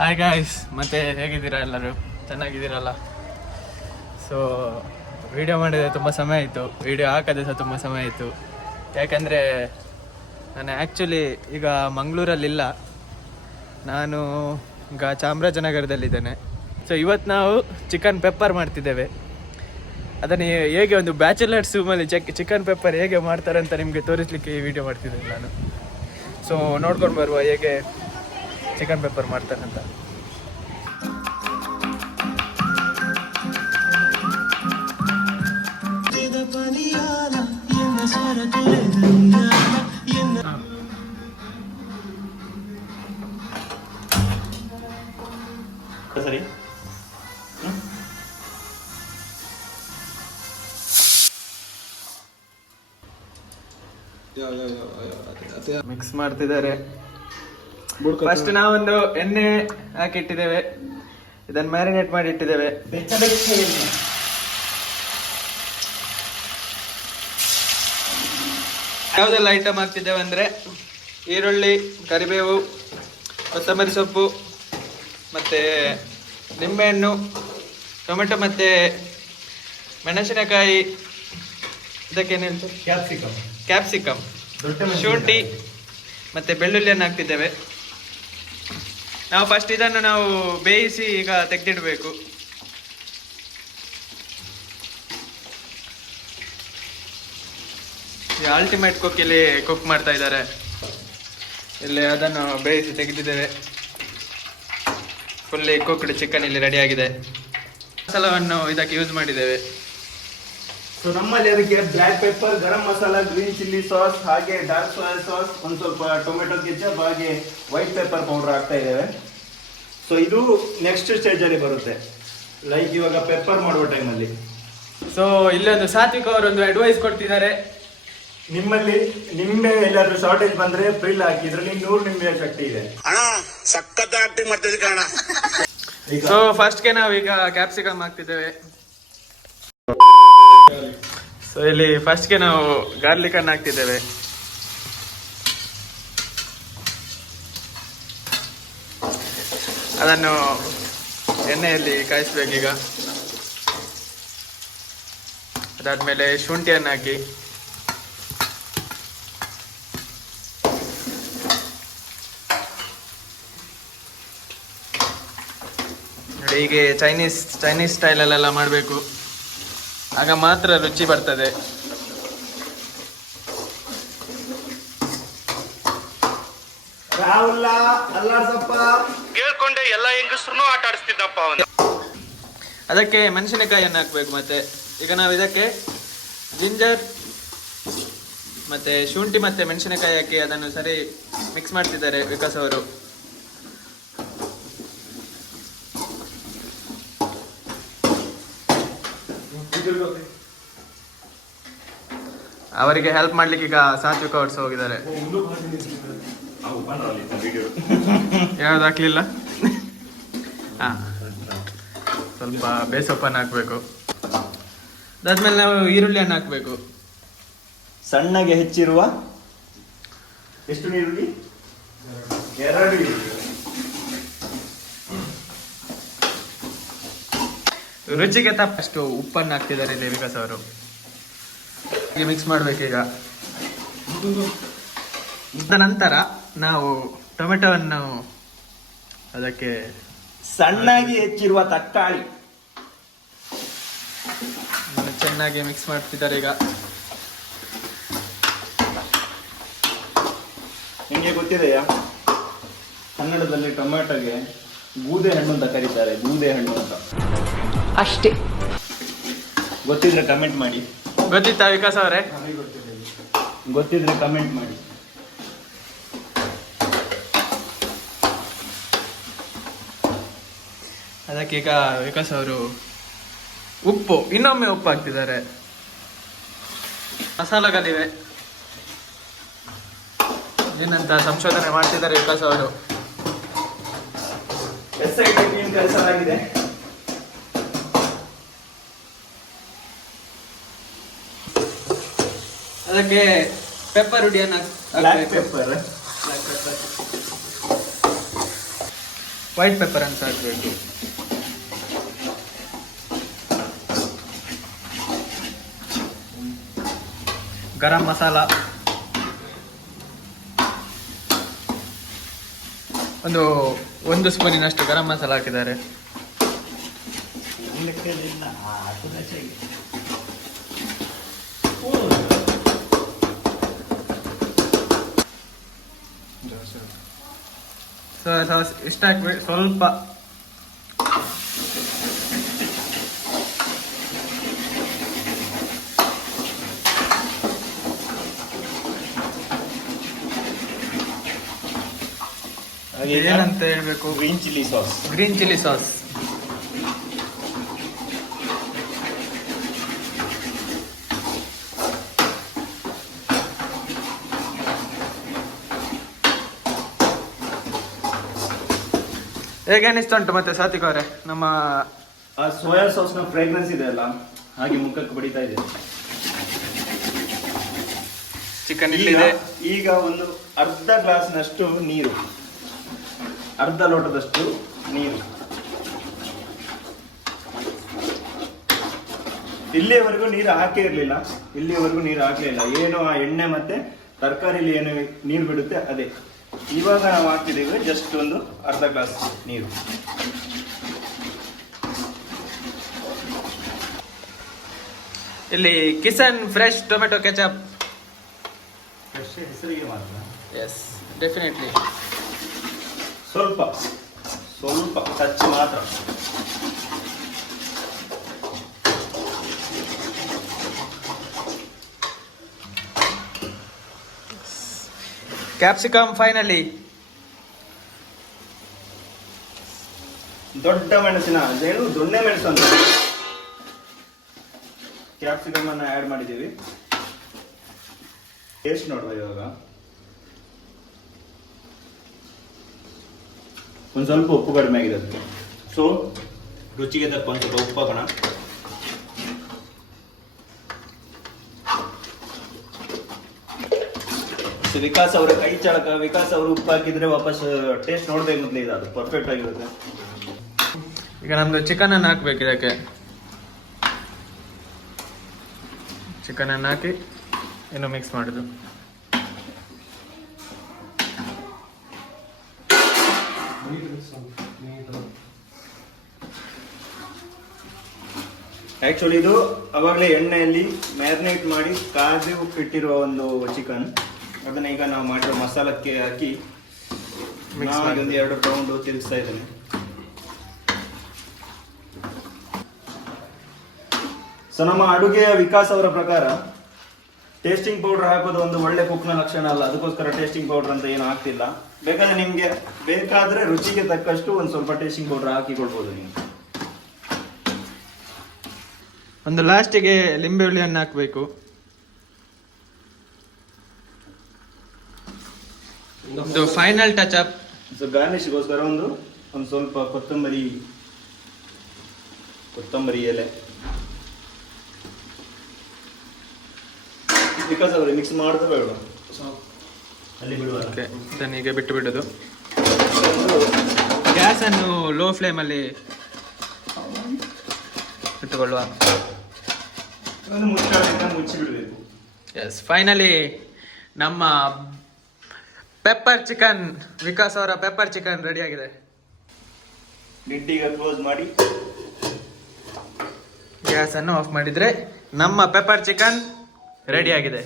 Hi guys, ಮತ್ತೆ ಹೇಗಿದ್ದೀರಾ ಎಲ್ಲರೂ? ಚೆನ್ನಾಗಿದ್ದೀರಲ್ಲ? ಸೊ ವಿಡಿಯೋ ಮಾಡಿದೆ ತುಂಬ ಸಮಯ ಆಯಿತು, ವಿಡಿಯೋ ಹಾಕೋದೇ ಸಹ ತುಂಬ ಸಮಯ ಆಯಿತು. ಯಾಕಂದರೆ ನಾನು ಆ್ಯಕ್ಚುಲಿ ಈಗ ಮಂಗಳೂರಲ್ಲಿಲ್ಲ, ನಾನು ಈಗ ಚಾಮರಾಜನಗರದಲ್ಲಿದ್ದೇನೆ. ಸೊ ಇವತ್ತು ನಾವು ಚಿಕನ್ ಪೆಪ್ಪರ್ ಮಾಡ್ತಿದ್ದೇವೆ. ಅದನ್ನು ಹೇಗೆ ಒಂದು ಬ್ಯಾಚುಲರ್ಸ್ ರೂಮಲ್ಲಿ ಚಿಕನ್ ಪೆಪ್ಪರ್ ಹೇಗೆ ಮಾಡ್ತಾರೆ ಅಂತ ನಿಮಗೆ ತೋರಿಸಲಿಕ್ಕೆ ಈ ವಿಡಿಯೋ ಮಾಡ್ತಿದ್ದೇನೆ ನಾನು. ಸೊ ನೋಡ್ಕೊಂಡು ಬರುವ ಹೇಗೆ ಚಿಕನ್ ಪೆಪ್ಪರ್ ಮಾಡ್ತಾರಂತ. ಸರಿ, ಮಿಕ್ಸ್ ಮಾಡ್ತಿದ್ದಾರೆ. ಫಸ್ಟ್ ನಾವೊಂದು ಎಣ್ಣೆ ಹಾಕಿ ಇಟ್ಟಿದ್ದೇವೆ, ಇದನ್ನು ಮ್ಯಾರಿನೇಟ್ ಮಾಡಿ ಇಟ್ಟಿದ್ದೇವೆ. ಯಾವುದೆಲ್ಲ ಐಟಮ್ ಹಾಕ್ತಿದ್ದೇವೆ ಅಂದರೆ ಈರುಳ್ಳಿ, ಕರಿಬೇವು, ಕೊತ್ತಂಬರಿ ಸೊಪ್ಪು, ಮತ್ತು ನಿಂಬೆಹಣ್ಣು, ಟೊಮೆಟೊ ಮತ್ತು ಮೆಣಸಿನಕಾಯಿ, ಇದಕ್ಕೇನು ಹೇಳ್ತಾರೆ, ಕ್ಯಾಪ್ಸಿಕಮ್, ಶುಂಠಿ ಮತ್ತು ಬೆಳ್ಳುಳ್ಳಿಯನ್ನು ಹಾಕ್ತಿದ್ದೇವೆ. ನಾವು ಫಸ್ಟ್ ಇದನ್ನು ನಾವು ಬೇಯಿಸಿ ಈಗ ತೆಗೆದಿಡಬೇಕು. ಅಲ್ಟಿಮೇಟ್ ಕುಕ್ ಇಲ್ಲಿ ಕುಕ್ ಮಾಡ್ತಾ ಇದ್ದಾರೆ. ಇಲ್ಲಿ ಅದನ್ನು ಬೇಯಿಸಿ ತೆಗೆದಿದ್ದೇವೆ. ಫುಲ್ಲಿ ಕುಕ್ಡ್ ಚಿಕನ್ ಇಲ್ಲಿ ರೆಡಿ ಆಗಿದೆ. ಮಸಾಲವನ್ನು ಇದಕ್ಕೆ ಯೂಸ್ ಮಾಡಿದ್ದೇವೆ. ಸೊ ನಮ್ಮಲ್ಲಿ ಅದಕ್ಕೆ black pepper, garam masala, green chilli sauce, ಹಾಗೆ ಡಾರ್ಕ್ ಸೋಯಾ ಸಾಸ್, ಒಂದು ಸ್ವಲ್ಪ ಟೊಮೆಟೊ ಕೆಚಪ್, ಹಾಗೆ ವೈಟ್ ಪೆಪ್ಪರ್ ಪೌಡರ್ ಹಾಕ್ತಾ ಇದ್ದೇವೆ. ಸೊ ಇದು ನೆಕ್ಸ್ಟ್ ಸ್ಟೇಜಲ್ಲಿ ಬರುತ್ತೆ, ಲೈಕ್ ಇವಾಗ ಪೆಪ್ಪರ್ ಮಾಡುವ ಟೈಮಲ್ಲಿ. ಸೊ ಇಲ್ಲೊಂದು ಸಾತ್ವಿಕ್ ಅವರೊಂದು ಅಡ್ವೈಸ್ ಕೊಡ್ತಿದ್ದಾರೆ. ನಿಮ್ಮಲ್ಲಿ ನಿಂಬೆ ಎಲ್ಲಾದ್ರೂ ಶಾರ್ಟೇಜ್ ಬಂದ್ರೆ ಪ್ರಿಲ್ ಹಾಕಿ, ಇದರಲ್ಲಿ 100 ನಿಂಬೆ ಶಕ್ತಿ ಇದೆ. ಸೊ ಫಸ್ಟ್ಗೆ ನಾವೀಗ ಕ್ಯಾಪ್ಸಿಕಮ್ ಹಾಕ್ತಿದ್ದೇವೆ. ಸೊ ಇಲ್ಲಿ ಫಸ್ಟ್ಗೆ ನಾವು ಗಾರ್ಲಿಕ್ ಅನ್ನು ಹಾಕ್ತಿದ್ದೇವೆ. ಅದನ್ನು ಎಣ್ಣೆಯಲ್ಲಿ ಕಾಯಿಸ್ಬೇಕೀಗ. ಅದಾದ್ಮೇಲೆ ಶುಂಠಿಯನ್ನು ಹಾಕಿ, ನೋಡಿ ಹೀಗೆ ಚೈನೀಸ್ ಸ್ಟೈಲಲ್ಲೆಲ್ಲ ಮಾಡಬೇಕು, ಆಗ ಮಾತ್ರ ರುಚಿ ಬರ್ತದೆ. ರಾಹುಲ್ಲ ಅಲ್ಲಾಡ್ಸಪ್ಪ ಕೇಳ್ಕೊಂಡೆ ಎಲ್ಲ ಹೆಂಗಸ್ರು ಆಟ ಆಡಿಸ್ತಿದ್ದಪ್ಪ ಅವನು. ಅದಕ್ಕೆ ಮೆಣಸಿನಕಾಯಿಯನ್ನು ಹಾಕ್ಬೇಕು. ಮತ್ತೆ ಈಗ ನಾವು ಇದಕ್ಕೆ ಜಿಂಜರ್ ಮತ್ತೆ ಶುಂಠಿ ಮತ್ತೆ ಮೆಣಸಿನಕಾಯಿ ಹಾಕಿ ಅದನ್ನು ಸರಿ ಮಿಕ್ಸ್ ಮಾಡ್ತಿದ್ದಾರೆ ವಿಕಾಸ್ ಅವರು. ಅವರಿಗೆ ಹೆಲ್ಪ್ ಮಾಡ್ಲಿಕ್ಕೆ ಈಗ ಸಾತ್ವಿಕ ಅವ್ರು ಹೋಗಿದ್ದಾರೆ. ಯಾವ್ದು ಹಾಕ್ಲಿಲ್ಲ. ಹಾ, ಸ್ವಲ್ಪ ಬೇಸೊಪ್ಪನ್ನು ಹಾಕ್ಬೇಕು. ಅದಾದ್ಮೇಲೆ ನಾವು ಈರುಳ್ಳಿಯನ್ನು ಹಾಕ್ಬೇಕು. ಸಣ್ಣಗೆ ಹೆಚ್ಚಿರುವ ಎಷ್ಟು ಈರುಳ್ಳಿ? 2 ಈರುಳ್ಳಿ. ರುಚಿಗೆ ತಪ್ಪಷ್ಟು ಉಪ್ಪನ್ನು ಹಾಕ್ತಿದ್ದಾರೆ ಇಲ್ಲಿ ವಿಕಾಸ್ ಅವರು. ಮಿಕ್ಸ್ ಮಾಡ್ಬೇಕೀಗ. ನಂತರ ನಾವು ಟೊಮೆಟೊವನ್ನು ಅದಕ್ಕೆ ಸಣ್ಣಗೆ ಹೆಚ್ಚಿರುವ ತಕ್ಕಾಳಿ ಚೆನ್ನಾಗಿ ಮಿಕ್ಸ್ ಮಾಡ್ತಿದ್ದಾರೆ ಈಗ. ನಿಮಗೆ ಗೊತ್ತಿದೆಯಾ, ಕನ್ನಡದಲ್ಲಿ ಟೊಮೆಟೊಗೆ ಬೂದೆ ಹಣ್ಣು ಅಂತ ಕರೀತಾರೆ, ಬೂದೆ ಹಣ್ಣು ಅಂತ. ಅಷ್ಟೇ. ಗೊತ್ತಿದ್ರೆ ಕಮೆಂಟ್ ಮಾಡಿ. ಗೊತ್ತಿತ್ತಾ ವಿಕಾಸ್ ಅವರೇ? ಗೊತ್ತಿದ್ರೆ ಕಮೆಂಟ್ ಮಾಡಿ. ಅದಕ್ಕೆ ಈಗ ವಿಕಾಸ್ ಅವರು ಇನ್ನೊಮ್ಮೆ ಉಪ್ಪು ಹಾಕ್ತಿದ್ದಾರೆ. ಮಸಾಲೆಗಳಿವೆ, ಏನಂತ ಸಂಶೋಧನೆ ಮಾಡ್ತಿದ್ದಾರೆ ವಿಕಾಸ್ ಅವರು. ಕಲಿಸಲಾಗಿದೆ. ಅದಕ್ಕೆ ಪೆಪ್ಪರ್ ಹುಡಿಯನ್ನು ಬ್ಲ್ಯಾಕ್ ಪೆಪ್ಪರ್ ವೈಟ್ ಪೆಪ್ಪರ್ ಅಂತ ಹಾಕಬೇಕು. ಗರಂ ಮಸಾಲ ಒಂದು ಸ್ಪೂನಿನಷ್ಟು ಗರಂ ಮಸಾಲ ಹಾಕಿದ್ದಾರೆ. ಇಷ್ಟ ಹಾಕ್ಬೇಕು ಸ್ವಲ್ಪ. ಏನಂತ ಹೇಳ್ಬೇಕು, green chilli sauce. Green chilli sauce. ಹೇಗೆ ಅನಿಸ್ತಾ ಉಂಟು ಮತ್ತೆ ಸಾತ್ವಿಕ್ ಅವರೇ ನಮ್ಮ ಆ ಸೋಯಾ ಸಾಸ್ ನ ಫ್ರೇಗ್ರೆನ್ಸ್ ಇದೆ ಅಲ್ಲ, ಹಾಗೆ ಮುಖಕ್ಕೆ ಬಡಿತಾ ಇದೆ. ಚಿಕನ್ ಇಲ್ಲಿದೆ. ಈಗ ಒಂದು ಅರ್ಧ ಗ್ಲಾಸ್ನಷ್ಟು ನೀರು, ಅರ್ಧ ಲೋಟದಷ್ಟು ನೀರು. ಇಲ್ಲಿಯವರೆಗೂ ನೀರು ಹಾಕೇ ಇರ್ಲಿಲ್ಲ, ಇಲ್ಲಿಯವರೆಗೂ ನೀರು ಹಾಕ್ಲಿಲ್ಲ. ಏನು ಆ ಎಣ್ಣೆ ಮತ್ತೆ ತರಕಾರಿಲಿ ಏನು ನೀರು ಬಿಡುತ್ತೆ ಅದೇ. ಇವಾಗ ನಾವು ಹಾಕ್ತಿದ್ದೇವೆ ಜಸ್ಟ್ ಒಂದು ಅರ್ಧ ಗ್ಲಾಸ್ ನೀರು. ಇಲ್ಲಿ ಕಿಸನ್ ಫ್ರೆಶ್ ಟೊಮೆಟೊ ಕೆಚಪ್. ಹೆಸರಿಗೆ ಮಾತ್ರ. Yes, definitely. ಸ್ವಲ್ಪ ಸ್ವಲ್ಪ ಟಚ್ ಮಾತ್ರ. Capsicum finally. ದೊಡ್ಡ ಮೆಣಸಿನ ಏನು ದೊಣ್ಣೆ ಮೆಣಸು ಅಂತ ಕ್ಯಾಪ್ಸಿಕಮ್ ಅನ್ನ ಆಡ್ ಮಾಡಿದ್ದೀವಿ. ಟೇಸ್ಟ್ ನೋಡುವ ಇವಾಗ. ಒಂದು ಸ್ವಲ್ಪ ಉಪ್ಪು ಕಡಿಮೆ ಆಗಿದೆ ಅದಕ್ಕೆ, ಸೊ ರುಚಿಗೆ ತಕ್ಕ ಒಂದು ಸ್ವಲ್ಪ ಉಪ್ಪು ಹಾಕೋಣ. ವಿಕಾಸ್ ಅವರ ಕೈ ಚಳಕ. ವಿಕಾಸ್ ಅವರು ಉಪ್ಪು ಹಾಕಿದ್ರೆ ವಾಪಸ್ ಟೇಸ್ಟ್ ನೋಡ್ಬೇಕು ಮೊದಲೇ, ಇದು ಅದು ಪರ್ಫೆಕ್ಟ್ ಆಗಿರುತ್ತೆ. ಈಗ ನಮ್ದು ಚಿಕನ್ ಅನ್ನು ಹಾಕ್ಬೇಕು. ಇದಕ್ಕೆ ಚಿಕನ್ ಅನ್ನು ಹಾಕಿ ಇನ್ನು ಮಿಕ್ಸ್ ಮಾಡುದು. ಆಕ್ಚುಲಿ ಇದು ಅವಾಗಲೇ ಎಣ್ಣೆಯಲ್ಲಿ ಮ್ಯಾರಿನೇಟ್ ಮಾಡಿ ಕಾದು ಇಟ್ಟಿರುವ ಒಂದು ಚಿಕನ್. ಅದನ್ನ ಈಗ ನಾವು ಮಾಡಿರೋ ಮಸಾಲಕ್ಕೆ ಹಾಕಿ ಒಂದು 2 ರೌಂಡ್ ತಿರುಗಿಸ್ತಾ ಇದ್ದೇನೆ. ಸೊ ನಮ್ಮ ಅಡುಗೆಯ ವಿಕಾಸ್ ಅವರ ಪ್ರಕಾರ ಟೇಸ್ಟಿಂಗ್ ಪೌಡರ್ ಹಾಕೋದು ಒಂದು ಒಳ್ಳೆ ಕುಕ್ನ ಲಕ್ಷಣ ಅಲ್ಲ. ಅದಕ್ಕೋಸ್ಕರ ಟೇಸ್ಟಿಂಗ್ ಪೌಡರ್ ಅಂತ ಏನು ಹಾಕ್ತಿಲ್ಲ. ಬೇಕಾದ್ರೆ ನಿಮ್ಗೆ ಬೇಕಾದ್ರೆ ರುಚಿಗೆ ತಕ್ಕಷ್ಟು ಒಂದು ಸ್ವಲ್ಪ ಟೇಸ್ಟಿಂಗ್ ಪೌಡರ್ ಹಾಕಿಕೊಳ್ಬೋದು ನೀವು. ಒಂದು ಲಾಸ್ಟಿಗೆ ಲಿಂಬೆ ಹುಳಿ ಹಣ್ಣು ಹಾಕಬೇಕು. ಒಂದು ಫೈನಲ್ ಟಚ್ ಅಪ್. ಸೊ ಗಾರ್ನಿಶ್ಗೋಸ್ಕರ ಒಂದು ಸ್ವಲ್ಪ ಕೊತ್ತಂಬರಿ ಎಲೆ. ಬಿಕಾಸ್ ಅವರು ಮಿಕ್ಸ್ ಮಾಡಿದ್ರೆ ಬೇಡ, ಅಲ್ಲಿ ಬಿಡುವ. ಇದನ್ನು ಈಗ ಬಿಟ್ಟು ಬಿಡೋದು. ಗ್ಯಾಸ್ ಅನ್ನು ಲೋ ಫ್ಲೇಮ್ ಅಲ್ಲಿ ಇಟ್ಟುಕೊಳ್ಳುವ. ಮುಚ್ಚಿ ಬಿಡಬೇಕು. ಎಸ್, ಫೈನಲಿ ನಮ್ಮ ಪೆಪ್ಪರ್ ಚಿಕನ್, ವಿಕಾಸ್ ಅವರ ಪೆಪ್ಪರ್ ಚಿಕನ್ ರೆಡಿ ಆಗಿದೆ. ಲಿಡ್ ಈಗ ಕ್ಲೋಸ್ ಮಾಡಿ ಗ್ಯಾಸ್ ಅನ್ನು ಆಫ್ ಮಾಡಿದ್ರೆ ನಮ್ಮ ಪೆಪ್ಪರ್ ಚಿಕನ್ ರೆಡಿ ಆಗಿದೆ.